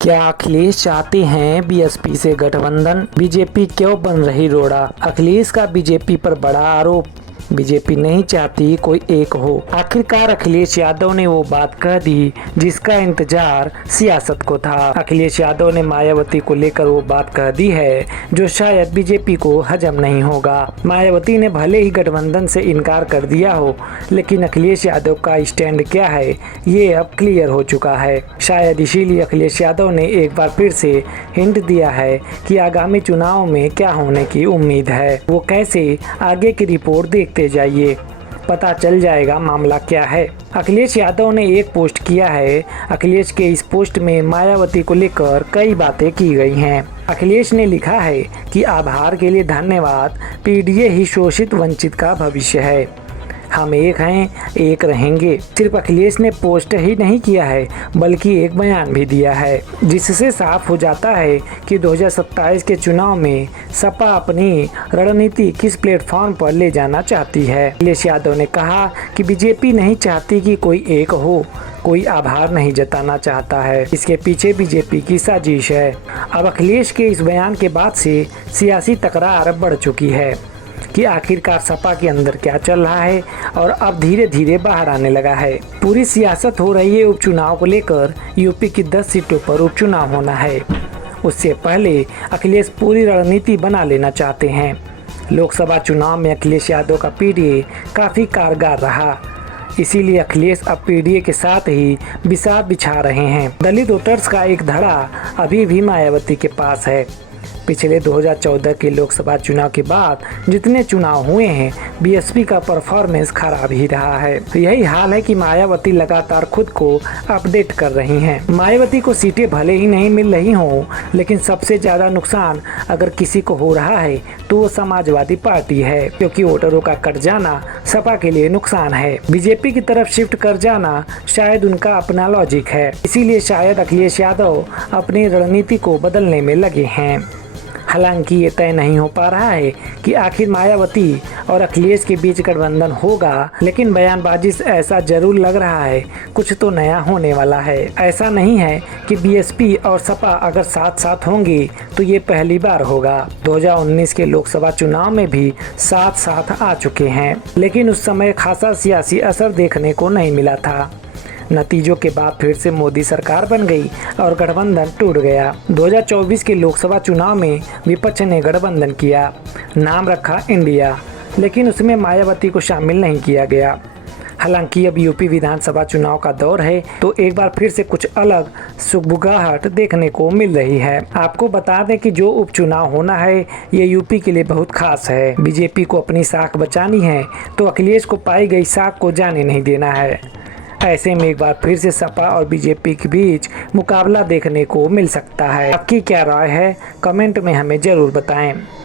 क्या अखिलेश चाहते हैं बीएसपी से गठबंधन? बीजेपी क्यों बन रही रोड़ा? अखिलेश का बीजेपी पर बड़ा आरोप। बीजेपी नहीं चाहती कोई एक हो। आखिरकार अखिलेश यादव ने वो बात कह दी जिसका इंतजार सियासत को था। अखिलेश यादव ने मायावती को लेकर वो बात कह दी है जो शायद बीजेपी को हजम नहीं होगा। मायावती ने भले ही गठबंधन से इनकार कर दिया हो, लेकिन अखिलेश यादव का स्टैंड क्या है ये अब क्लियर हो चुका है। शायद इसीलिए अखिलेश यादव ने एक बार फिर से हिंट दिया है कि आगामी चुनाव में क्या होने की उम्मीद है। वो कैसे, आगे की रिपोर्ट देखते जाइए, पता चल जाएगा मामला क्या है। अखिलेश यादव ने एक पोस्ट किया है। अखिलेश के इस पोस्ट में मायावती को लेकर कई बातें की गई हैं। अखिलेश ने लिखा है कि आभार के लिए धन्यवाद, पीडीए ही शोषित वंचित का भविष्य है। हम एक हैं, एक रहेंगे। सिर्फ अखिलेश ने पोस्ट ही नहीं किया है बल्कि एक बयान भी दिया है, जिससे साफ हो जाता है कि 2027 के चुनाव में सपा अपनी रणनीति किस प्लेटफॉर्म पर ले जाना चाहती है। अखिलेश यादव ने कहा कि बीजेपी नहीं चाहती कि कोई एक हो, कोई आभार नहीं जताना चाहता है। इसके पीछे बीजेपी की साजिश है। अब अखिलेश के इस बयान के बाद से सियासी तकरार बढ़ चुकी है कि आखिरकार सपा के अंदर क्या चल रहा है, और अब धीरे धीरे बाहर आने लगा है। पूरी सियासत हो रही है उपचुनाव को लेकर। यूपी की 10 सीटों पर उपचुनाव होना है। उससे पहले अखिलेश पूरी रणनीति बना लेना चाहते हैं। लोकसभा चुनाव में अखिलेश यादव का पीडीए काफ़ी कारगर रहा, इसीलिए अखिलेश अब पीडीए के साथ ही बिसात बिछा रहे हैं। दलित वोटर्स का एक धड़ा अभी भी मायावती के पास है। पिछले 2014 के लोकसभा चुनाव के बाद जितने चुनाव हुए हैं, बीएसपी का परफॉर्मेंस खराब ही रहा है। यही हाल है कि मायावती लगातार खुद को अपडेट कर रही हैं। मायावती को सीटें भले ही नहीं मिल रही हों, लेकिन सबसे ज्यादा नुकसान अगर किसी को हो रहा है तो वो समाजवादी पार्टी है, क्योंकि वोटरों का कट जाना सपा के लिए नुकसान है। बीजेपी की तरफ शिफ्ट कर जाना शायद उनका अपना लॉजिक है। इसीलिए शायद अखिलेश यादव अपनी रणनीति को बदलने में लगे हैं। हालांकि ये तय नहीं हो पा रहा है कि आखिर मायावती और अखिलेश के बीच गठबंधन होगा, लेकिन बयानबाजी से ऐसा जरूर लग रहा है कुछ तो नया होने वाला है। ऐसा नहीं है कि बीएसपी और सपा अगर साथ साथ होंगे तो ये पहली बार होगा। 2019 के लोकसभा चुनाव में भी साथ साथ आ चुके हैं, लेकिन उस समय खासा सियासी असर देखने को नहीं मिला था। नतीजों के बाद फिर से मोदी सरकार बन गई और गठबंधन टूट गया। 2024 के लोकसभा चुनाव में विपक्ष ने गठबंधन किया, नाम रखा इंडिया, लेकिन उसमें मायावती को शामिल नहीं किया गया। हालांकि अब यूपी विधानसभा चुनाव का दौर है, तो एक बार फिर से कुछ अलग सुगबुगाहट देखने को मिल रही है। आपको बता दें कि जो उपचुनाव होना है ये यूपी के लिए बहुत खास है। बीजेपी को अपनी साख बचानी है तो अखिलेश को पाई गई साख को जाने नहीं देना है। ऐसे में एक बार फिर से सपा और बीजेपी के बीच मुकाबला देखने को मिल सकता है। आपकी क्या राय है, कमेंट में हमें जरूर बताएं।